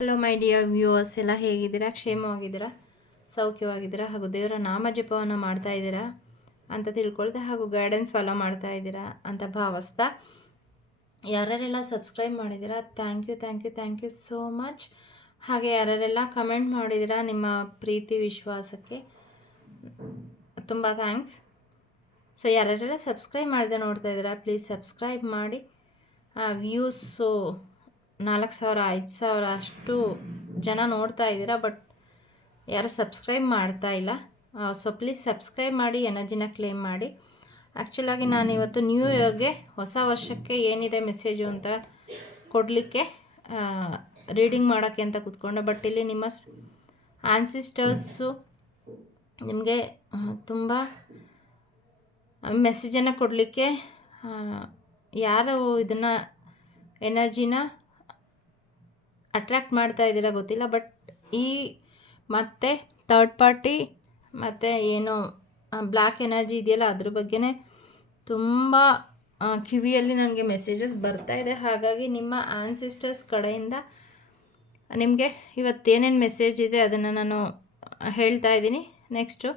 Hello my dear viewers, ಎಲ್ಲ ಹೇಗಿದ್ದೀರಾ? ಕ್ಷೇಮವಾಗಿದ್ದೀರಾ? ಸೌಖ್ಯವಾಗಿದ್ದೀರಾ? ಹಾಗೂ ದೇವರ ನಾಮ ಜಪವನ್ನು ಮಾಡ್ತಾ ಇದ್ದೀರಾ ಅಂತ ತಿಳ್ಕೊಳ್ತಾ, ಹಾಗೂ ಗೈಡೆನ್ಸ್ ಫಾಲೋ ಮಾಡ್ತಾ ಇದ್ದೀರಾ ಅಂತ ಭಾವಿಸ್ತಾ, ಯಾರ್ಯಾರೆಲ್ಲ ಸಬ್ಸ್ಕ್ರೈಬ್ ಮಾಡಿದ್ದೀರಾ ಥ್ಯಾಂಕ್ ಯು ಸೋ ಮಚ್. ಹಾಗೆ ಯಾರ್ಯಾರೆಲ್ಲ ಕಮೆಂಟ್ ಮಾಡಿದ್ದೀರಾ, ನಿಮ್ಮ ಪ್ರೀತಿ ವಿಶ್ವಾಸಕ್ಕೆ ತುಂಬ ಥ್ಯಾಂಕ್ಸ್. ಸೊ ಯಾರ್ಯಾರೆಲ್ಲ ಸಬ್ಸ್ಕ್ರೈಬ್ ಮಾಡಿದೆ ನೋಡ್ತಾ ಇದ್ದೀರಾ, ಪ್ಲೀಸ್ ಸಬ್ಸ್ಕ್ರೈಬ್ ಮಾಡಿ. ವ್ಯೂಸು 4,000 5,000 ಅಷ್ಟು ಜನ ನೋಡ್ತಾ ಇದ್ದೀರಾ, ಬಟ್ ಯಾರು ಸಬ್ಸ್ಕ್ರೈಬ್ ಮಾಡ್ತಾ ಇಲ್ಲ. ಸೊ ಪ್ಲೀಸ್ ಸಬ್ಸ್ಕ್ರೈಬ್ ಮಾಡಿ, ಎನರ್ಜಿನ ಕ್ಲೇಮ್ ಮಾಡಿ. ಆ್ಯಕ್ಚುಲಾಗಿ ನಾನು ಇವತ್ತು ನ್ಯೂ ಇಯರ್ಗೆ, ಹೊಸ ವರ್ಷಕ್ಕೆ ಏನಿದೆ ಮೆಸೇಜು ಅಂತ ಕೊಡಲಿಕ್ಕೆ ರೀಡಿಂಗ್ ಮಾಡೋಕ್ಕೆ ಅಂತ ಕೂತ್ಕೊಂಡೆ. ಬಟ್ ಇಲ್ಲಿ ನಿಮ್ಮ ಆನ್ಸಿಸ್ಟರ್ಸು ನಿಮಗೆ ತುಂಬ ಮೆಸೇಜನ್ನು ಕೊಡಲಿಕ್ಕೆ, ಯಾರು ಇದನ್ನು ಎನರ್ಜಿನ ಅಟ್ರ್ಯಾಕ್ಟ್ ಮಾಡ್ತಾ ಇದ್ದೀರಾ ಗೊತ್ತಿಲ್ಲ, ಬಟ್ ಈ ಮತ್ತು ಥರ್ಡ್ ಪಾರ್ಟಿ ಮತ್ತು ಏನು ಬ್ಲ್ಯಾಕ್ ಎನರ್ಜಿ ಇದೆಯಲ್ಲ, ಅದ್ರ ಬಗ್ಗೆನೇ ತುಂಬ ಕಿವಿಯಲ್ಲಿ ನನಗೆ ಮೆಸೇಜಸ್ ಬರ್ತಾ ಇದೆ. ಹಾಗಾಗಿ ನಿಮ್ಮ ಆನ್ಸಿಸ್ಟರ್ಸ್ ಕಡೆಯಿಂದ ನಿಮಗೆ ಇವತ್ತೇನೇನು ಮೆಸೇಜ್ ಇದೆ ಅದನ್ನು ನಾನು ಹೇಳ್ತಾ ಇದ್ದೀನಿ. ನೆಕ್ಸ್ಟು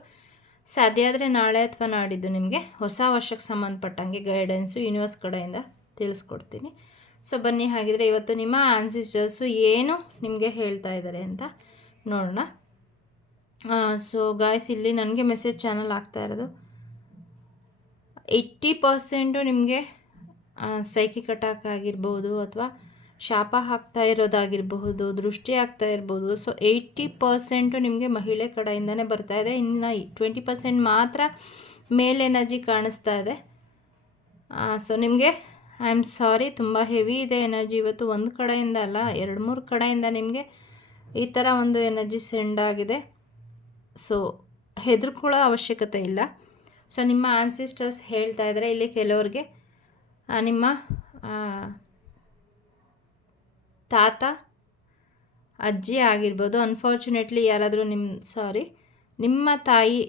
ಸಾಧ್ಯ ಆದರೆ ನಾಳೆ ಅಥವಾ ನಾಡಿದ್ದು ನಿಮಗೆ ಹೊಸ ವರ್ಷಕ್ಕೆ ಸಂಬಂಧಪಟ್ಟಂಗೆ ಗೈಡೆನ್ಸು ಯೂನಿವರ್ಸ್ ಕಡೆಯಿಂದ ತಿಳಿಸ್ಕೊಡ್ತೀನಿ. ಸೊ ಬನ್ನಿ, ಹಾಗಿದ್ರೆ ಇವತ್ತು ನಿಮ್ಮ ಆನ್ಸಿಸ್ಟರ್ಸು ಏನು ನಿಮಗೆ ಹೇಳ್ತಾ ಇದ್ದಾರೆ ಅಂತ ನೋಡೋಣ. ಸೊ ಗಾಯ್ಸ್, ಇಲ್ಲಿ ನನಗೆ ಮೆಸೇಜ್ ಚಾನಲ್ ಆಗ್ತಾ ಇರೋದು 80% ನಿಮಗೆ ಸೈಕಿಕ್ ಅಟ್ಯಾಕ್ ಆಗಿರ್ಬೋದು, ಅಥವಾ ಶಾಪ ಹಾಕ್ತಾ ಇರೋದಾಗಿರಬಹುದು, ದೃಷ್ಟಿ ಆಗ್ತಾ ಇರ್ಬೋದು. ಸೊ 80% ನಿಮಗೆ ಮಹಿಳೆ ಕಡೆಯಿಂದನೇ ಬರ್ತಾ ಇದೆ. ಇನ್ನು 20% ಮಾತ್ರ ಮೇಲ್ ಎನರ್ಜಿ ಕಾಣಿಸ್ತಾ ಇದೆ. ಸೊ ನಿಮಗೆ ಐ ಆಮ್ ಸಾರಿ, ತುಂಬ ಹೆವಿ ಇದೆ ಎನರ್ಜಿ ಇವತ್ತು. ಒಂದು ಕಡೆಯಿಂದ ಅಲ್ಲ, 2-3 ಕಡೆಯಿಂದ ನಿಮಗೆ ಈ ಥರ ಒಂದು ಎನರ್ಜಿ ಸೆಂಡ್ ಆಗಿದೆ. ಸೊ ಹೆದರ್ಕೊಳ್ಳೋ ಅವಶ್ಯಕತೆ ಇಲ್ಲ. ಸೊ ನಿಮ್ಮ ಆನ್ಸಿಸ್ಟರ್ಸ್ ಹೇಳ್ತಾ ಇದ್ದಾರೆ ಇಲ್ಲಿ ಕೆಲವ್ರಿಗೆ ನಿಮ್ಮ ತಾತ ಅಜ್ಜಿ ಆಗಿರ್ಬೋದು. ಅನ್ಫಾರ್ಚುನೇಟ್ಲಿ ಯಾರಾದರೂ ನಿಮ್ಮ ತಾಯಿ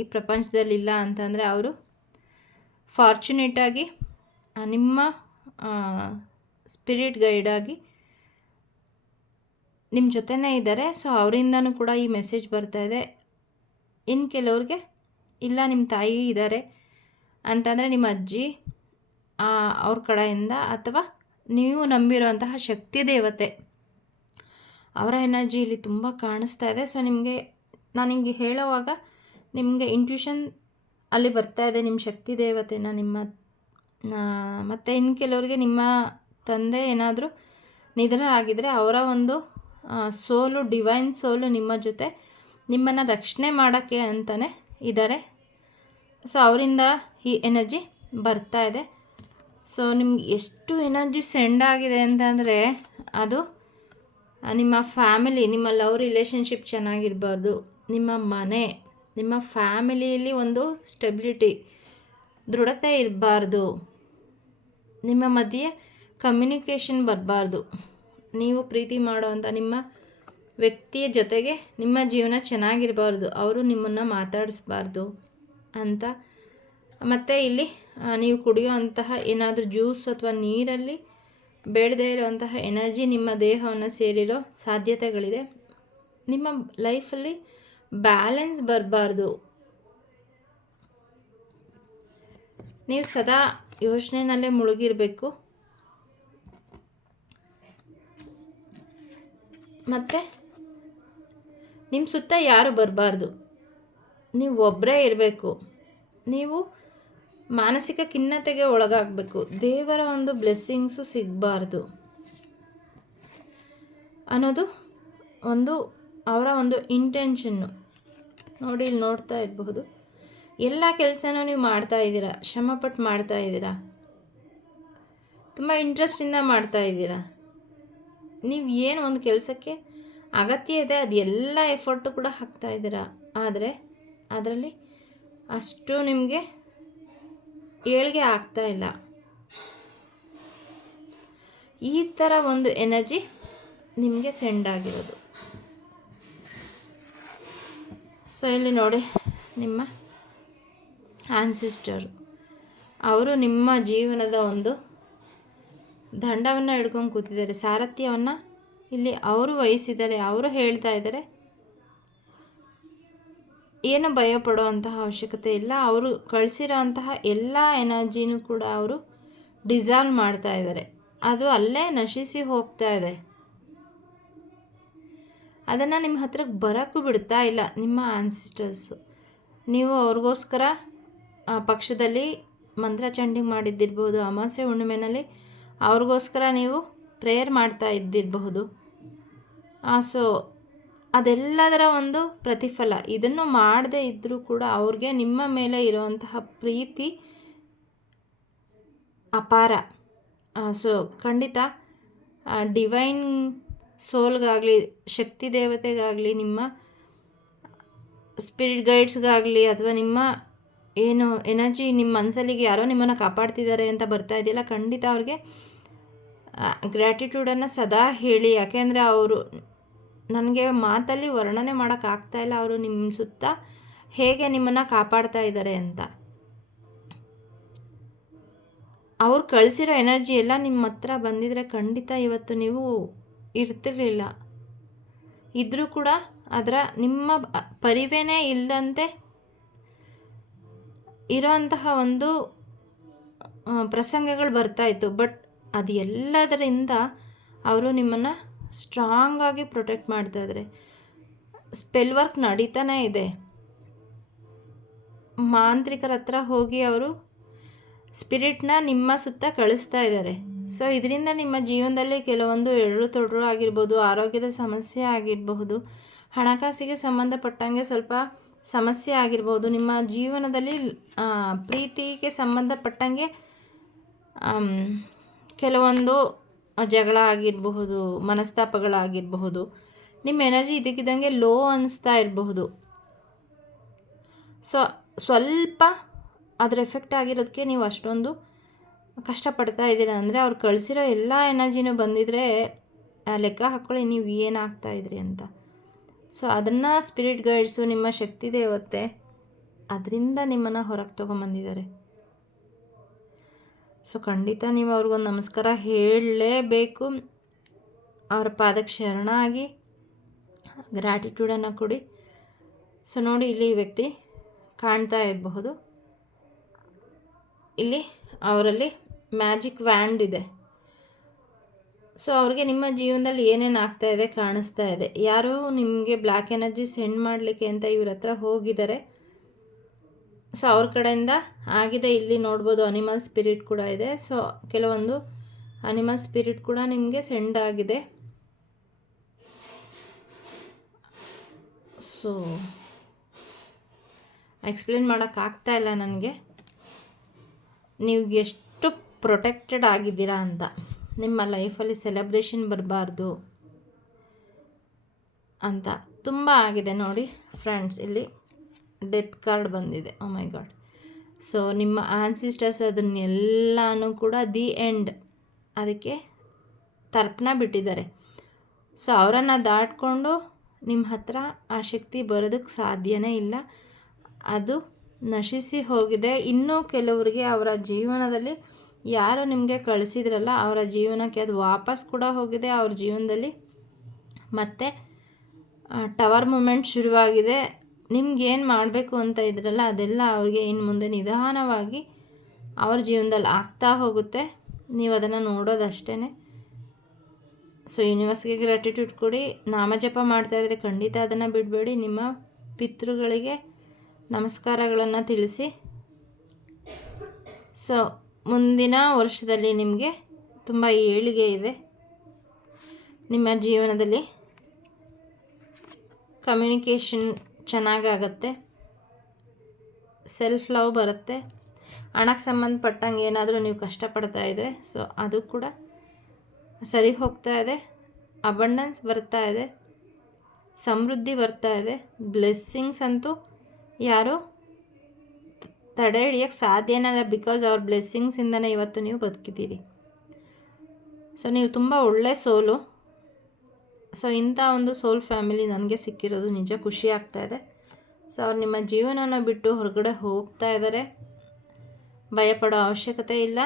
ಈ ಪ್ರಪಂಚದಲ್ಲಿಲ್ಲ ಅಂತಂದರೆ, ಅವರು ಫಾರ್ಚುನೇಟಾಗಿ ನಿಮ್ಮ ಸ್ಪಿರಿಟ್ ಗೈಡಾಗಿ ನಿಮ್ಮ ಜೊತೆನೇ ಇದ್ದಾರೆ. ಸೊ ಅವರಿಂದನೂ ಕೂಡ ಈ ಮೆಸೇಜ್ ಬರ್ತಾ ಇದೆ. ಇನ್ನು ಕೆಲವ್ರಿಗೆ ಇಲ್ಲ, ನಿಮ್ಮ ತಾಯಿ ಇದ್ದಾರೆ ಅಂತಂದರೆ ನಿಮ್ಮ ಅಜ್ಜಿ ಅವ್ರ ಕಡೆಯಿಂದ, ಅಥವಾ ನೀವು ನಂಬಿರೋಂತಹ ಶಕ್ತಿ ದೇವತೆ ಅವರ ಎನರ್ಜಿ ಇಲ್ಲಿ ತುಂಬ ಕಾಣಿಸ್ತಾ ಇದೆ. ಸೊ ನಿಮಗೆ ನಾನು ಹಿಂಗೆ ಹೇಳೋವಾಗ ನಿಮಗೆ ಇಂಟ್ಯೂಷನ್ ಅಲ್ಲಿ ಬರ್ತಾ ಇದೆ, ನಿಮ್ಮ ಶಕ್ತಿ ದೇವತೆನ ಮತ್ತು ಇನ್ನು ಕೆಲವರಿಗೆ ನಿಮ್ಮ ತಂದೆ ಏನಾದರೂ ನಿಧನರಾಗಿದ್ದರೆ ಅವರ ಒಂದು ಸೋಲು, ಡಿವೈನ್ ಸೋಲು ನಿಮ್ಮ ಜೊತೆ ನಿಮ್ಮನ್ನು ರಕ್ಷಣೆ ಮಾಡೋಕ್ಕೆ ಅಂತಲೇ ಇದ್ದಾರೆ. ಸೊ ಅವರಿಂದ ಈ ಎನರ್ಜಿ ಬರ್ತಾ ಇದೆ. ಸೊ ನಿಮ್ಗೆ ಎಷ್ಟು ಎನರ್ಜಿ ಸೆಂಡ್ ಆಗಿದೆ ಅಂತಂದರೆ, ಅದು ನಿಮ್ಮ ಫ್ಯಾಮಿಲಿ, ನಿಮ್ಮ ಲವ್ ರಿಲೇಷನ್ಶಿಪ್ ಚೆನ್ನಾಗಿರಬಾರ್ದು, ನಿಮ್ಮ ಮನೆ, ನಿಮ್ಮ ಫ್ಯಾಮಿಲಿಯಲ್ಲಿ ಒಂದು ಸ್ಟೆಬಿಲಿಟಿ, ದೃಢತೆ ಇರಬಾರ್ದು, ನಿಮ್ಮ ಮಧ್ಯೆ ಕಮ್ಯುನಿಕೇಷನ್ ಬರಬಾರ್ದು, ನೀವು ಪ್ರೀತಿ ಮಾಡೋವಂಥ ನಿಮ್ಮ ವ್ಯಕ್ತಿಯ ಜೊತೆಗೆ ನಿಮ್ಮ ಜೀವನ ಚೆನ್ನಾಗಿರಬಾರ್ದು, ಅವರು ನಿಮ್ಮನ್ನು ಮಾತಾಡಿಸ್ಬಾರ್ದು ಅಂತ. ಮತ್ತು ಇಲ್ಲಿ ನೀವು ಕುಡಿಯುವಂತಹ ಏನಾದರೂ ಜ್ಯೂಸ್ ಅಥವಾ ನೀರಲ್ಲಿ ಬೇಡದೇ ಇರುವಂತಹ ಎನರ್ಜಿ ನಿಮ್ಮ ದೇಹವನ್ನು ಸೇರಿರೋ ಸಾಧ್ಯತೆಗಳಿದೆ. ನಿಮ್ಮ ಲೈಫಲ್ಲಿ ಬ್ಯಾಲೆನ್ಸ್ ಬರಬಾರ್ದು. ನೀವು ಸದಾ ಯೋಚನೆಯಲ್ಲೇ ಮುಳುಗಿರಬೇಕು. ಮತ್ತು ನಿಮ್ಮ ಸುತ್ತ ಯಾರು ಬರಬಾರ್ದು, ನೀವು ಒಬ್ಬರೇ ಇರಬೇಕು. ನೀವು ಮಾನಸಿಕ ಖಿನ್ನತೆಗೆ ಒಳಗಾಗಬೇಕು. ದೇವರ ಒಂದು ಬ್ಲೆಸ್ಸಿಂಗ್ಸು ಸಿಗಬಾರ್ದು ಅನ್ನೋದು ಅವರ ಒಂದು ಇಂಟೆನ್ಷನ್ನು. ನೋಡಿ, ಇಲ್ಲಿ ನೋಡ್ತಾ ಇರಬಹುದು, ಎಲ್ಲ ಕೆಲಸನೂ ನೀವು ಮಾಡ್ತಾ ಇದ್ದೀರಾ, ಶ್ರಮಪಟ್ಟು ಮಾಡ್ತಾ ಇದ್ದೀರಾ, ತುಂಬ ಇಂಟ್ರೆಸ್ಟಿಂದ ಮಾಡ್ತಾ ಇದ್ದೀರಾ. ನೀವು ಏನು ಒಂದು ಕೆಲಸಕ್ಕೆ ಅಗತ್ಯ ಇದೆ ಅದು ಎಲ್ಲ ಎಫರ್ಟು ಕೂಡ ಹಾಕ್ತಾ ಇದ್ದೀರಾ, ಆದರೆ ಅದರಲ್ಲಿ ಅಷ್ಟು ನಿಮಗೆ ಏಳಿಗೆ ಆಗ್ತಾ ಇಲ್ಲ. ಈ ಥರ ಒಂದು ಎನರ್ಜಿ ನಿಮಗೆ ಸೆಂಡ್ ಆಗಿರೋದು. ಸೊ ಇಲ್ಲಿ ನೋಡಿ, ನಿಮ್ಮ ಆನ್ಸಿಸ್ಟರ್ ಅವರು ನಿಮ್ಮ ಜೀವನದ ಒಂದು ದಂಡವನ್ನು ಹಿಡ್ಕೊಂಡು ಕೂತಿದ್ದಾರೆ, ಸಾರಥ್ಯವನ್ನು ಇಲ್ಲಿ ಅವರು ವಹಿಸಿದ್ದಾರೆ, ಅವರು ಹೇಳ್ತಾ ಇದ್ದಾರೆ ಏನು ಭಯ ಪಡುವಂತಹ ಅವಶ್ಯಕತೆ ಇಲ್ಲ. ಅವರು ಕಳಿಸಿರೋ ಅಂತಹ ಎಲ್ಲ ಎನರ್ಜಿನೂ ಕೂಡ ಅವರು ಡಿಸಾಲ್ವ್ ಮಾಡ್ತಾ ಇದ್ದಾರೆ. ಅದು ಅಲ್ಲೇ ನಶಿಸಿ ಹೋಗ್ತಾ ಇದೆ. ಅದನ್ನು ನಿಮ್ಮ ಹತ್ರಕ್ಕೆ ಬರೋಕ್ಕೂ ಬಿಡ್ತಾ ಇಲ್ಲ ನಿಮ್ಮ ಆನ್ಸಿಸ್ಟರ್ಸು. ನೀವು ಅವ್ರಿಗೋಸ್ಕರ ಪಕ್ಷದಲ್ಲಿ ಮಂತ್ರ ಚಂಡಿಂಗ್ ಮಾಡಿದ್ದಿರ್ಬೋದು, ಅಮಾವಾಸ್ಯೆ ಹುಣ್ಣಿಮೆನಲ್ಲಿ ಅವ್ರಿಗೋಸ್ಕರ ನೀವು ಪ್ರೇಯರ್ ಮಾಡ್ತಾ ಇದ್ದಿರಬಹುದು. ಸೊ ಅದೆಲ್ಲದರ ಒಂದು ಪ್ರತಿಫಲ. ಇದನ್ನು ಮಾಡದೇ ಇದ್ದರೂ ಕೂಡ ಅವ್ರಿಗೆ ನಿಮ್ಮ ಮೇಲೆ ಇರುವಂತಹ ಪ್ರೀತಿ ಅಪಾರ. ಸೊ ಖಂಡಿತ ಡಿವೈನ್ ಸೋಲ್ಗಾಗಲಿ, ಶಕ್ತಿ ದೇವತೆಗಾಗಲಿ, ನಿಮ್ಮ ಸ್ಪಿರಿಟ್ ಗೈಡ್ಸ್ಗಾಗಲಿ, ಅಥವಾ ನಿಮ್ಮ ಏನು ಎನರ್ಜಿ ನಿಮ್ಮ ಮನಸ್ಸಲ್ಲಿಗೆ ಯಾರೋ ನಿಮ್ಮನ್ನು ಕಾಪಾಡ್ತಿದ್ದಾರೆ ಅಂತ ಬರ್ತಾ ಇದೆಯಲ್ಲ, ಖಂಡಿತ ಅವ್ರಿಗೆ ಗ್ರ್ಯಾಟಿಟ್ಯೂಡನ್ನು ಸದಾ ಹೇಳಿ. ಯಾಕೆಂದರೆ ಅವರು ನನಗೆ ಮಾತಲ್ಲಿ ವರ್ಣನೆ ಮಾಡೋಕ್ಕಾಗ್ತಾಯಿಲ್ಲ ಅವರು ನಿಮ್ಮ ಸುತ್ತ ಹೇಗೆ ನಿಮ್ಮನ್ನು ಕಾಪಾಡ್ತಾ ಇದ್ದಾರೆ ಅಂತ. ಅವ್ರು ಕಳಿಸಿರೋ ಎನರ್ಜಿ ಎಲ್ಲ ನಿಮ್ಮ ಹತ್ರ ಬಂದಿದ್ರೆ ಖಂಡಿತ ಇವತ್ತು ನೀವು ಇರ್ತಿರಲಿಲ್ಲ. ಇದ್ದರೂ ಕೂಡ ಅದರ ನಿಮ್ಮ ಪರಿವೇನೇ ಇಲ್ಲದಂತೆ ಇರೋಂತಹ ಒಂದು ಪ್ರಸಂಗಗಳು ಬರ್ತಾಯಿತ್ತು. ಬಟ್ ಅದು ಎಲ್ಲದರಿಂದ ಅವರು ನಿಮ್ಮನ್ನು ಸ್ಟ್ರಾಂಗಾಗಿ ಪ್ರೊಟೆಕ್ಟ್ ಮಾಡ್ತಾಯಿದ್ದಾರೆ. ಸ್ಪೆಲ್ ವರ್ಕ್ ನಡೀತಾನೇ ಇದೆ. ಮಾಂತ್ರಿಕರ ಹತ್ರ ಹೋಗಿ ಅವರು ಸ್ಪಿರಿಟ್ನ ನಿಮ್ಮ ಸುತ್ತ ಕಳಿಸ್ತಾ ಇದ್ದಾರೆ. ಸೊ ಇದರಿಂದ ನಿಮ್ಮ ಜೀವನದಲ್ಲಿ ಕೆಲವೊಂದು ಎಡರು ತೊಡರು ಆಗಿರ್ಬೋದು, ಆರೋಗ್ಯದ ಸಮಸ್ಯೆ ಆಗಿರಬಹುದು, ಹಣಕಾಸಿಗೆ ಸಂಬಂಧಪಟ್ಟಂಗೆ ಸ್ವಲ್ಪ ಸಮಸ್ಯೆ ಆಗಿರ್ಬೋದು, ನಿಮ್ಮ ಜೀವನದಲ್ಲಿ ಪ್ರೀತಿಗೆ ಸಂಬಂಧಪಟ್ಟಂಗೆ ಕೆಲವೊಂದು ಜಗಳ ಆಗಿರಬಹುದು, ಮನಸ್ತಾಪಗಳಾಗಿರಬಹುದು, ನಿಮ್ಮ ಎನರ್ಜಿ ಇದಕ್ಕಿದ್ದಂಗೆ ಲೋ ಅನ್ನಿಸ್ತಾ ಇರಬಹುದು. ಸೊ ಸ್ವಲ್ಪ ಅದರ ಎಫೆಕ್ಟ್ ಆಗಿರೋದಕ್ಕೆ ನೀವು ಅಷ್ಟೊಂದು ಕಷ್ಟಪಡ್ತಾ ಇದ್ದೀರಾ. ಅಂದರೆ ಅವ್ರು ಕಳಿಸಿರೋ ಎಲ್ಲ ಎನರ್ಜಿನೂ ಬಂದಿದ್ರೆ ಲೆಕ್ಕ ಹಾಕ್ಕೊಳ್ಳಿ ನೀವು ಏನಾಗ್ತಾ ಇದ್ರಿ ಅಂತ. ಸೊ ಅದನ್ನು ಸ್ಪಿರಿಟ್ ಗೈಡ್ಸು, ನಿಮ್ಮ ಶಕ್ತಿ ದೇವತೆ ಅದರಿಂದ ನಿಮ್ಮನ್ನು ಹೊರಗೆ ತೊಗೊಂಬಂದಿದ್ದಾರೆ. ಸೊ ಖಂಡಿತ ನೀವು ಅವ್ರಿಗೊಂದು ನಮಸ್ಕಾರ ಹೇಳಲೇಬೇಕು. ಅವ್ರ ಪಾದಕ್ಕೆ ಶರಣಾಗಿ ಗ್ರ್ಯಾಟಿಟ್ಯೂಡನ್ನು ಕೊಡಿ. ಸೊ ನೋಡಿ, ಇಲ್ಲಿ ಈ ವ್ಯಕ್ತಿ ಕಾಣ್ತಾ ಇರಬಹುದು. ಇಲ್ಲಿ ಅವರಲ್ಲಿ ಮ್ಯಾಜಿಕ್ ವ್ಯಾಂಡ್ ಇದೆ. ಸೊ ಅವ್ರಿಗೆ ನಿಮ್ಮ ಜೀವನದಲ್ಲಿ ಏನೇನು ಆಗ್ತಾ ಇದೆ ಕಾಣಿಸ್ತಾ ಇದೆ. ಯಾರೋ ನಿಮಗೆ ಬ್ಲ್ಯಾಕ್ ಎನರ್ಜಿ ಸೆಂಡ್ ಮಾಡಲಿಕ್ಕೆ ಅಂತ ಇವ್ರ ಹತ್ರ ಹೋಗಿದ್ದಾರೆ. ಸೊ ಅವ್ರ ಕಡೆಯಿಂದ ಆಗಿದೆ. ಇಲ್ಲಿ ನೋಡ್ಬೋದು ಅನಿಮಲ್ ಸ್ಪಿರಿಟ್ ಕೂಡ ಇದೆ. ಸೊ ಕೆಲವೊಂದು ಅನಿಮಲ್ ಸ್ಪಿರಿಟ್ ಕೂಡ ನಿಮಗೆ ಸೆಂಡ್ ಆಗಿದೆ. ಸೊ ಎಕ್ಸ್ಪ್ಲೇನ್ ಮಾಡೋಕ್ಕಾಗ್ತಾ ಇಲ್ಲ ನನಗೆ ನೀವು ಎಷ್ಟು ಪ್ರೊಟೆಕ್ಟೆಡ್ ಆಗಿದ್ದೀರಾ ಅಂತ. ನಿಮ್ಮ ಲೈಫಲ್ಲಿ ಸೆಲೆಬ್ರೇಷನ್ ಬರಬಾರ್ದು ಅಂತ ತುಂಬ ಆಗಿದೆ ನೋಡಿ ಫ್ರೆಂಡ್ಸ್. ಇಲ್ಲಿ ಡೆತ್ ಕಾರ್ಡ್ ಬಂದಿದೆ. ಓ ಮೈ ಗಾಡ್. ಸೊ ನಿಮ್ಮ ಆನ್ಸಿಸ್ಟರ್ಸ್ ಅದನ್ನೆಲ್ಲನೂ ಕೂಡ ದಿ ಎಂಡ್ ಅದಕ್ಕೆ ತರ್ಪಣ ಬಿಟ್ಟಿದ್ದಾರೆ. ಸೊ ಅವರನ್ನು ದಾಟ್ಕೊಂಡು ನಿಮ್ಮ ಹತ್ರ ಆ ಶಕ್ತಿ ಬರೋದಕ್ಕೆ ಸಾಧ್ಯನೇ ಇಲ್ಲ. ಅದು ನಶಿಸಿ ಹೋಗಿದೆ. ಇನ್ನೂ ಕೆಲವರಿಗೆ ಅವರ ಜೀವನದಲ್ಲಿ ಯಾರು ನಿಮಗೆ ಕಳಿಸಿದ್ರಲ್ಲ ಅವರ ಜೀವನಕ್ಕೆ ಅದು ವಾಪಸ್ ಕೂಡ ಹೋಗಿದೆ. ಅವ್ರ ಜೀವನದಲ್ಲಿ ಮತ್ತು ಟವರ್ ಮೂಮೆಂಟ್ ಶುರುವಾಗಿದೆ. ನಿಮ್ಗೇನು ಮಾಡಬೇಕು ಅಂತ ಇದ್ರಲ್ಲ ಅದೆಲ್ಲ ಅವ್ರಿಗೆ ಇನ್ನು ಮುಂದೆ ನಿಧಾನವಾಗಿ ಅವ್ರ ಜೀವನದಲ್ಲಿ ಆಗ್ತಾ ಹೋಗುತ್ತೆ. ನೀವು ಅದನ್ನು ನೋಡೋದಷ್ಟೇ. ಸೊ ಯೂನಿವರ್ಸ್ಗೆ ಗ್ರ್ಯಾಟಿಟ್ಯೂಡ್ ಕೊಡಿ. ನಾಮಜಪ ಮಾಡ್ತಾಯಿದ್ರೆ ಖಂಡಿತ ಅದನ್ನು ಬಿಡಬೇಡಿ. ನಿಮ್ಮ ಪಿತೃಗಳಿಗೆ ನಮಸ್ಕಾರಗಳನ್ನು ತಿಳಿಸಿ. ಸೊ ಮುಂದಿನ ವರ್ಷದಲ್ಲಿ ನಿಮಗೆ ತುಂಬ ಏಳಿಗೆ ಇದೆ. ನಿಮ್ಮ ಜೀವನದಲ್ಲಿ ಕಮ್ಯುನಿಕೇಷನ್ ಚೆನ್ನಾಗಾಗತ್ತೆ, ಸೆಲ್ಫ್ ಲವ್ ಬರುತ್ತೆ. ಹಣಕ್ಕೆ ಸಂಬಂಧಪಟ್ಟಂಗೆ ಏನಾದರೂ ನೀವು ಕಷ್ಟಪಡ್ತಾ ಇದ್ದರೆ ಸೊ ಅದು ಕೂಡ ಸರಿ ಹೋಗ್ತಾ ಇದೆ. ಅಬಂಡೆನ್ಸ್ ಬರ್ತಾ ಇದೆ, ಸಮೃದ್ಧಿ ಬರ್ತಾ ಇದೆ. ಬ್ಲೆಸ್ಸಿಂಗ್ಸ್ ಅಂತೂ ಯಾರು ತಡೆ ಹಿಡಿಯೋಕ್ಕೆ ಸಾಧ್ಯನೇ ಇಲ್ಲ. ಬಿಕಾಸ್ ಅವ್ರ ಬ್ಲೆಸ್ಸಿಂಗ್ಸಿಂದನೇ ಇವತ್ತು ನೀವು ಬದುಕಿದ್ದೀರಿ. ಸೊ ನೀವು ತುಂಬ ಒಳ್ಳೆ ಸೋಲು. ಸೊ ಇಂಥ ಒಂದು ಸೋಲ್ ಫ್ಯಾಮಿಲಿ ನನಗೆ ಸಿಕ್ಕಿರೋದು ನಿಜ ಖುಷಿ ಆಗ್ತಾ ಇದೆ. ಸೊ ಅವ್ರು ನಿಮ್ಮ ಜೀವನನ ಬಿಟ್ಟು ಹೊರಗಡೆ ಹೋಗ್ತಾ ಇದ್ದಾರೆ. ಭಯಪಡೋ ಅವಶ್ಯಕತೆ ಇಲ್ಲ.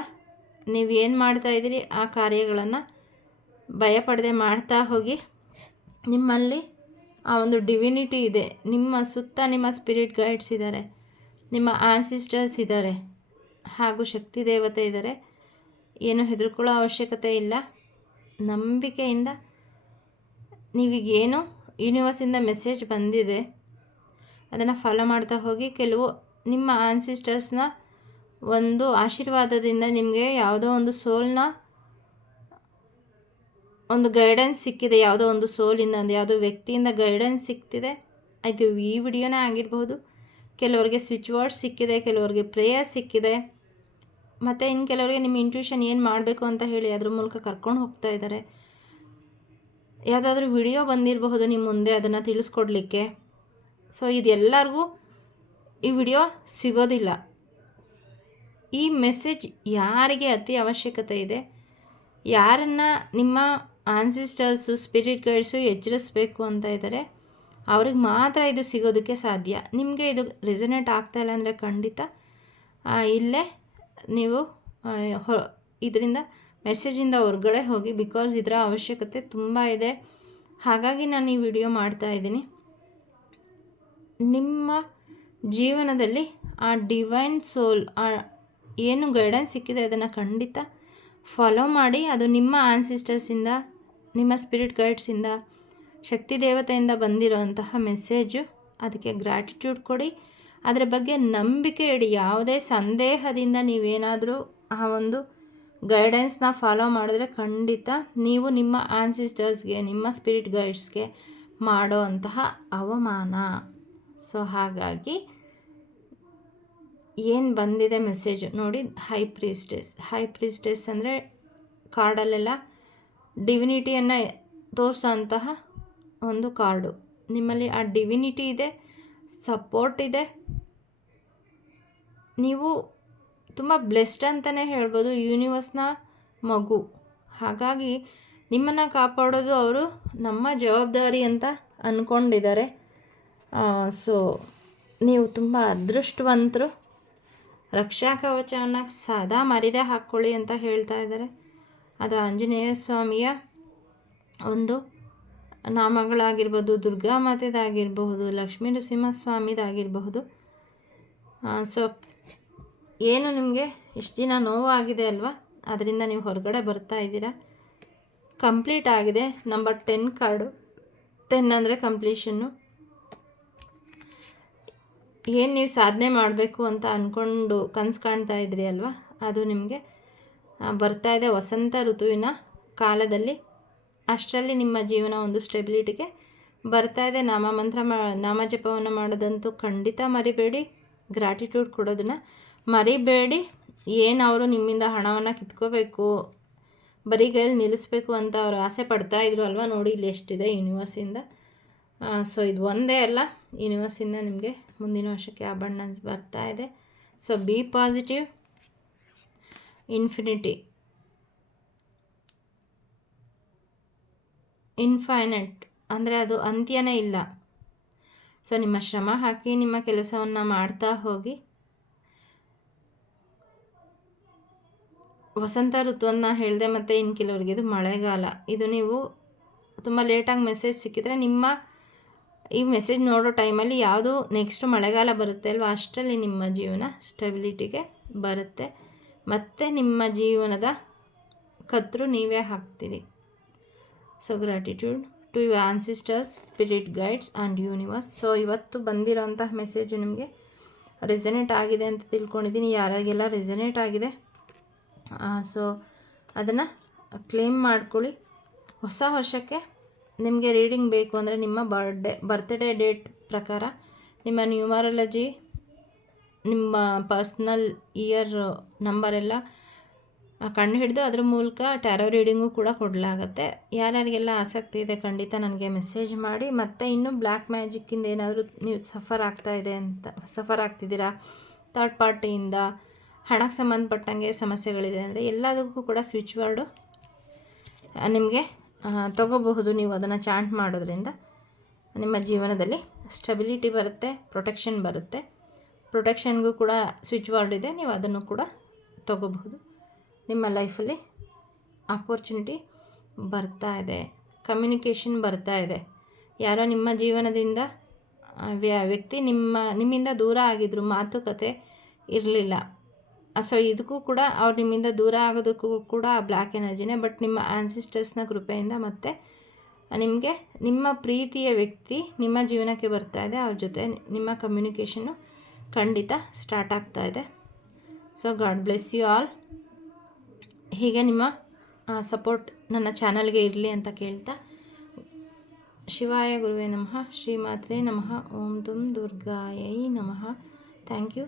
ನೀವು ಏನು ಮಾಡ್ತಾಯಿದ್ದೀರಿ ಆ ಕಾರ್ಯಗಳನ್ನು ಭಯ ಪಡದೆ ಮಾಡ್ತಾ ಹೋಗಿ. ನಿಮ್ಮಲ್ಲಿ ಆ ಒಂದು ಡಿವಿನಿಟಿ ಇದೆ, ನಿಮ್ಮ ಸುತ್ತ ನಿಮ್ಮ ಸ್ಪಿರಿಟ್ ಗೈಡ್ಸ್ ಇದ್ದಾರೆ, ನಿಮ್ಮ ಆನ್ಸಿಸ್ಟರ್ಸ್ ಇದ್ದಾರೆ, ಹಾಗೂ ಶಕ್ತಿ ದೇವತೆ ಇದ್ದಾರೆ. ಏನು ಹೆದರ್ಕೊಳ್ಳೋ ಅವಶ್ಯಕತೆ ಇಲ್ಲ. ನಂಬಿಕೆಯಿಂದ ನೀವೀಗೇನು ಯೂನಿವರ್ಸಿಂದ ಮೆಸೇಜ್ ಬಂದಿದೆ ಅದನ್ನು ಫಾಲೋ ಮಾಡ್ತಾ ಹೋಗಿ. ಕೆಲವು ನಿಮ್ಮ ಆನ್ಸಿಸ್ಟರ್ಸ್ನ ಒಂದು ಆಶೀರ್ವಾದದಿಂದ ನಿಮಗೆ ಯಾವುದೋ ಒಂದು ಸೋಲ್ನ ಒಂದು ಗೈಡೆನ್ಸ್ ಸಿಕ್ಕಿದೆ, ಯಾವುದೋ ಒಂದು ಸೋಲಿಂದ, ಒಂದು ಯಾವುದೋ ವ್ಯಕ್ತಿಯಿಂದ ಗೈಡೆನ್ಸ್ ಸಿಕ್ತಿದೆ. ಇದು ಈ ವಿಡಿಯೋನೇ ಆಗಿರ್ಬೋದು. ಕೆಲವರಿಗೆ ಸ್ವಿಚ್ ವರ್ಡ್ಸ್ ಸಿಕ್ಕಿದೆ, ಕೆಲವರಿಗೆ ಪ್ರೇಯರ್ ಸಿಕ್ಕಿದೆ, ಮತ್ತು ಇನ್ನು ಕೆಲವರಿಗೆ ನಿಮ್ಮ ಇಂಟ್ಯೂಷನ್ ಏನು ಮಾಡಬೇಕು ಅಂತ ಹೇಳಿ ಅದ್ರ ಮೂಲಕ ಕರ್ಕೊಂಡು ಹೋಗ್ತಾ ಇದ್ದಾರೆ. ಯಾವುದಾದ್ರೂ ವಿಡಿಯೋ ಬಂದಿರಬಹುದು ನಿಮ್ಮ ಮುಂದೆ ಅದನ್ನು ತಿಳಿಸ್ಕೊಡ್ಲಿಕ್ಕೆ. ಸೊ ಇದೆಲ್ಲರಿಗೂ ಈ ವಿಡಿಯೋ ಸಿಗೋದಿಲ್ಲ. ಈ ಮೆಸೇಜ್ ಯಾರಿಗೆ ಅತಿ ಅವಶ್ಯಕತೆ ಇದೆ, ಯಾರನ್ನು ನಿಮ್ಮ ಆನ್ಸಿಸ್ಟರ್ಸು ಸ್ಪಿರಿಟ್ ಗೈಡ್ಸು ಎಚ್ಚರಿಸ್ಬೇಕು ಅಂತ ಇದ್ದಾರೆ, ಅವ್ರಿಗೆ ಮಾತ್ರ ಇದು ಸಿಗೋದಕ್ಕೆ ಸಾಧ್ಯ. ನಿಮಗೆ ಇದು ರೆಸೊನೇಟ್ ಆಗ್ತಾಯಿಲ್ಲ ಅಂದರೆ ಖಂಡಿತ ಇಲ್ಲೇ ನೀವು ಇದರಿಂದ ಮೆಸೇಜಿಂದ ಹೊರಗಡೆ ಹೋಗಿ. ಬಿಕಾಸ್ ಇದರ ಅವಶ್ಯಕತೆ ತುಂಬ ಇದೆ, ಹಾಗಾಗಿ ನಾನು ಈ ವಿಡಿಯೋ ಮಾಡ್ತಾಯಿದ್ದೀನಿ. ನಿಮ್ಮ ಜೀವನದಲ್ಲಿ ಆ ಡಿವೈನ್ ಸೋಲ್ ಏನು ಗೈಡೆನ್ಸ್ ಸಿಕ್ಕಿದೆ ಅದನ್ನು ಖಂಡಿತ ಫಾಲೋ ಮಾಡಿ. ಅದು ನಿಮ್ಮ ಆನ್ಸಿಸ್ಟರ್ಸಿಂದ, ನಿಮ್ಮ ಸ್ಪಿರಿಟ್ ಗೈಡ್ಸಿಂದ, ಶಕ್ತಿ ದೇವತೆಯಿಂದ ಬಂದಿರೋಂತಹ ಮೆಸೇಜು. ಅದಕ್ಕೆ ಗ್ರ್ಯಾಟಿಟ್ಯೂಡ್ ಕೊಡಿ, ಅದರ ಬಗ್ಗೆ ನಂಬಿಕೆ ಇಡಿ. ಯಾವುದೇ ಸಂದೇಹದಿಂದ ನೀವೇನಾದರೂ ಆ ಒಂದು ಗೈಡೆನ್ಸ್ನ ಫಾಲೋ ಮಾಡಿದ್ರೆ ಖಂಡಿತ ನೀವು ನಿಮ್ಮ ಆನ್ಸಿಸ್ಟರ್ಸ್ಗೆ, ನಿಮ್ಮ ಸ್ಪಿರಿಟ್ ಗೈಡ್ಸ್ಗೆ ಮಾಡೋ ಅಂತಹ ಅವಮಾನ. ಸೊ ಹಾಗಾಗಿ ಏನು ಬಂದಿದೆ ಮೆಸೇಜ್ ನೋಡಿ. ಹೈ ಪ್ರೀಸ್ಟೆಸ್ ಅಂದರೆ ಕಾರ್ಡಲ್ಲೆಲ್ಲ ಡಿವಿನಿಟಿಯನ್ನು ತೋರಿಸೋ ಅಂತಹ ಒಂದು ಕಾರ್ಡು. ನಿಮ್ಮಲ್ಲಿ ಆ ಡಿವಿನಿಟಿ ಇದೆ, ಸಪೋರ್ಟ್ ಇದೆ, ನೀವು ತುಂಬ ಬ್ಲೆಸ್ಡ್ ಅಂತಲೇ ಹೇಳ್ಬೋದು, ಯೂನಿವರ್ಸ್ನ ಮಗು. ಹಾಗಾಗಿ ನಿಮ್ಮನ್ನು ಕಾಪಾಡೋದು ಅವರು ನಮ್ಮ ಜವಾಬ್ದಾರಿ ಅಂತ ಅಂದ್ಕೊಂಡಿದ್ದಾರೆ. ಸೊ ನೀವು ತುಂಬ ಅದೃಷ್ಟವಂತರು. ರಕ್ಷಾ ಕವಚವನ್ನು ಸದಾ ಮರಿದೇ ಹಾಕ್ಕೊಳ್ಳಿ ಅಂತ ಹೇಳ್ತಾ ಇದ್ದಾರೆ. ಅದು ಆಂಜನೇಯ ಸ್ವಾಮಿಯ ಒಂದು ನಾಮಗಳಾಗಿರ್ಬೋದು, ದುರ್ಗಾ ಮಾತೆದಾಗಿರಬಹುದು, ಲಕ್ಷ್ಮೀ ನರಸಿಂಹಸ್ವಾಮಿದಾಗಿರಬಹುದು. ಸೊ ಏನು ನಿಮಗೆ ಇಷ್ಟು ದಿನ ನೋವಾಗಿದೆ ಅಲ್ವಾ, ಅದರಿಂದ ನೀವು ಹೊರಗಡೆ ಬರ್ತಾ ಇದ್ದೀರಾ. ಕಂಪ್ಲೀಟ್ ಆಗಿದೆ. Number 10 card. 10 ಅಂದರೆ ಕಂಪ್ಲೀಷನ್ನು. ಏನು ನೀವು ಸಾಧನೆ ಮಾಡಬೇಕು ಅಂತ ಅಂದ್ಕೊಂಡು ಕನಸು ಕಾಣ್ತಾ ಇದ್ರಿ ಅಲ್ವಾ, ಅದು ನಿಮಗೆ ಬರ್ತಾ ಇದೆ. ವಸಂತ ಋತುವಿನ ಕಾಲದಲ್ಲಿ ಅಷ್ಟರಲ್ಲಿ ನಿಮ್ಮ ಜೀವನ ಒಂದು ಸ್ಟೆಬಿಲಿಟಿಗೆ ಬರ್ತಾ ಇದೆ. ನಾಮ ಜಪವನ್ನು ಮಾಡೋದಂತೂ ಖಂಡಿತ ಮರಿಬೇಡಿ. ಗ್ರ್ಯಾಟಿಟ್ಯೂಡ್ ಕೊಡೋದನ್ನು ಮರಿಬೇಡಿ. ಏನು ಅವರು ನಿಮ್ಮಿಂದ ಹಣವನ್ನು ಕಿತ್ಕೋಬೇಕು, ಬರೀ ಕೈಯಲ್ಲಿ ನಿಲ್ಲಿಸ್ಬೇಕು ಅಂತ ಅವರು ಆಸೆ ಪಡ್ತಾ ಇದ್ರು ಅಲ್ವಾ. ನೋಡಿ ಇಲ್ಲಿ ಎಷ್ಟಿದೆ ಯೂನಿವರ್ಸಿಂದ. ಸೊ ಇದು ಒಂದೇ ಅಲ್ಲ, ಯೂನಿವರ್ಸಿಂದ ನಿಮಗೆ ಮುಂದಿನ ವರ್ಷಕ್ಕೆ ಅಬಂಡೆನ್ಸ್ ಬರ್ತಾ ಇದೆ. So B positive. ಇನ್ಫೈನೈಟ್ ಅಂದರೆ ಅದು ಅಂತ್ಯನೇ ಇಲ್ಲ. ಸೊ ನಿಮ್ಮ ಶ್ರಮ ಹಾಕಿ ನಿಮ್ಮ ಕೆಲಸವನ್ನು ಮಾಡ್ತಾ ಹೋಗಿ. ವಸಂತ ಋತುವನ್ನು ಹೇಳಿದೆ. ಮತ್ತು ಇನ್ನು ಕೆಲವರಿಗೆ ಇದು ಮಳೆಗಾಲ. ಇದು ನೀವು ತುಂಬ ಲೇಟಾಗಿ ಮೆಸೇಜ್ ಸಿಕ್ಕಿದ್ರೆ ನಿಮ್ಮ ಈ ಮೆಸೇಜ್ ನೋಡೋ ಟೈಮಲ್ಲಿ ಯಾವುದು ನೆಕ್ಸ್ಟು ಮಳೆಗಾಲ ಬರುತ್ತೆ ಅಲ್ವ, ಅಷ್ಟರಲ್ಲಿ ನಿಮ್ಮ ಜೀವನ ಸ್ಟೆಬಿಲಿಟಿಗೆ ಬರುತ್ತೆ. ಮತ್ತು ನಿಮ್ಮ ಜೀವನದ ಕತ್ತರು ನೀವೇ ಹಾಕ್ತೀರಿ. So gratitude to your ancestors, spirit guides and universe. So ಇವತ್ತು ಬಂದಿರೋಂತಹ ಮೆಸೇಜು ನಿಮಗೆ ರೆಸನೇಟ್ ಆಗಿದೆ ಅಂತ ತಿಳ್ಕೊಂಡಿದ್ದೀನಿ. ಯಾರಿಗೆಲ್ಲ ರೆಸನೇಟ್ ಆಗಿದೆ ಸೊ ಅದನ್ನು ಕ್ಲೇಮ್ ಮಾಡ್ಕೊಳ್ಳಿ. ಹೊಸ ವರ್ಷಕ್ಕೆ ನಿಮಗೆ ರೀಡಿಂಗ್ ಬೇಕು ಅಂದರೆ ನಿಮ್ಮ ಬರ್ತ್ಡೇ ಡೇಟ್ ಪ್ರಕಾರ ನಿಮ್ಮ ನ್ಯೂಮರಾಲಜಿ, ನಿಮ್ಮ ಪರ್ಸ್ನಲ್ ಇಯರ್ ನಂಬರೆಲ್ಲ ಕಂಡುಹಿಡಿದು ಅದ್ರ ಮೂಲಕ ಟ್ಯಾರೋ ರೀಡಿಂಗು ಕೂಡ ಕೊಡಲಾಗುತ್ತೆ. ಯಾರ್ಯಾರಿಗೆಲ್ಲ ಆಸಕ್ತಿ ಇದೆ ಖಂಡಿತ ನನಗೆ ಮೆಸೇಜ್ ಮಾಡಿ. ಮತ್ತು ಇನ್ನೂ ಬ್ಲ್ಯಾಕ್ ಮ್ಯಾಜಿಕ್ಕಿಂದ ಏನಾದರೂ ನೀವು ಸಫರ್ ಆಗ್ತಿದ್ದೀರಾ, ಥರ್ಡ್ ಪಾರ್ಟಿಯಿಂದ ಹಣಕ್ಕೆ ಸಂಬಂಧಪಟ್ಟಂಗೆ ಸಮಸ್ಯೆಗಳಿದೆ ಅಂದರೆ ಎಲ್ಲದಕ್ಕೂ ಕೂಡ ಸ್ವಿಚ್ ವರ್ಡು ನಿಮಗೆ ತಗೋಬಹುದು. ನೀವು ಅದನ್ನು ಚಾಂಟ್ ಮಾಡೋದ್ರಿಂದ ನಿಮ್ಮ ಜೀವನದಲ್ಲಿ ಸ್ಟೆಬಿಲಿಟಿ ಬರುತ್ತೆ, ಪ್ರೊಟೆಕ್ಷನ್ ಬರುತ್ತೆ. ಪ್ರೊಟೆಕ್ಷನ್ಗೂ ಕೂಡ ಸ್ವಿಚ್ ವರ್ಡ್ ಇದೆ, ನೀವು ಅದನ್ನು ಕೂಡ ತಗೋಬಹುದು. ನಿಮ್ಮ ಲೈಫಲ್ಲಿ ಆಪರ್ಚುನಿಟಿ ಬರ್ತಾ ಇದೆ, ಕಮ್ಯುನಿಕೇಷನ್ ಬರ್ತಾ ಇದೆ. ಯಾರೋ ನಿಮ್ಮ ಜೀವನದಿಂದ ವ್ಯಕ್ತಿ ನಿಮ್ಮಿಂದ ದೂರ ಆಗಿದ್ರು, ಮಾತುಕತೆ ಇರಲಿಲ್ಲ. ಸೊ ಇದಕ್ಕೂ ಕೂಡ ಅವ್ರು ನಿಮ್ಮಿಂದ ದೂರ ಆಗೋದಕ್ಕೂ ಕೂಡ ಬ್ಲ್ಯಾಕ್ ಎನರ್ಜಿನೇ. ಬಟ್ ನಿಮ್ಮ ಆನ್ಸಿಸ್ಟರ್ಸ್ನ ಕೃಪೆಯಿಂದ ಮತ್ತೆ ನಿಮಗೆ ನಿಮ್ಮ ಪ್ರೀತಿಯ ವ್ಯಕ್ತಿ ನಿಮ್ಮ ಜೀವನಕ್ಕೆ ಬರ್ತಾ ಇದೆ. ಅವ್ರ ಜೊತೆ ನಿಮ್ಮ ಕಮ್ಯುನಿಕೇಷನ್ನು ಖಂಡಿತ ಸ್ಟಾರ್ಟ್ ಆಗ್ತಾ ಇದೆ. So God bless you all. ಹೀಗೆ ನಿಮ್ಮ ಸಪೋರ್ಟ್ ನನ್ನ ಚಾನಲ್ಗೆ ಇರಲಿ ಅಂತ ಕೇಳ್ತಾ, ಶಿವಾಯ ಗುರುವೇ ನಮಃ, ಶ್ರೀಮಾತ್ರೇ ನಮಃ, ಓಂ ತುಂ ದುರ್ಗಾಯೈ ನಮಃ. Thank you.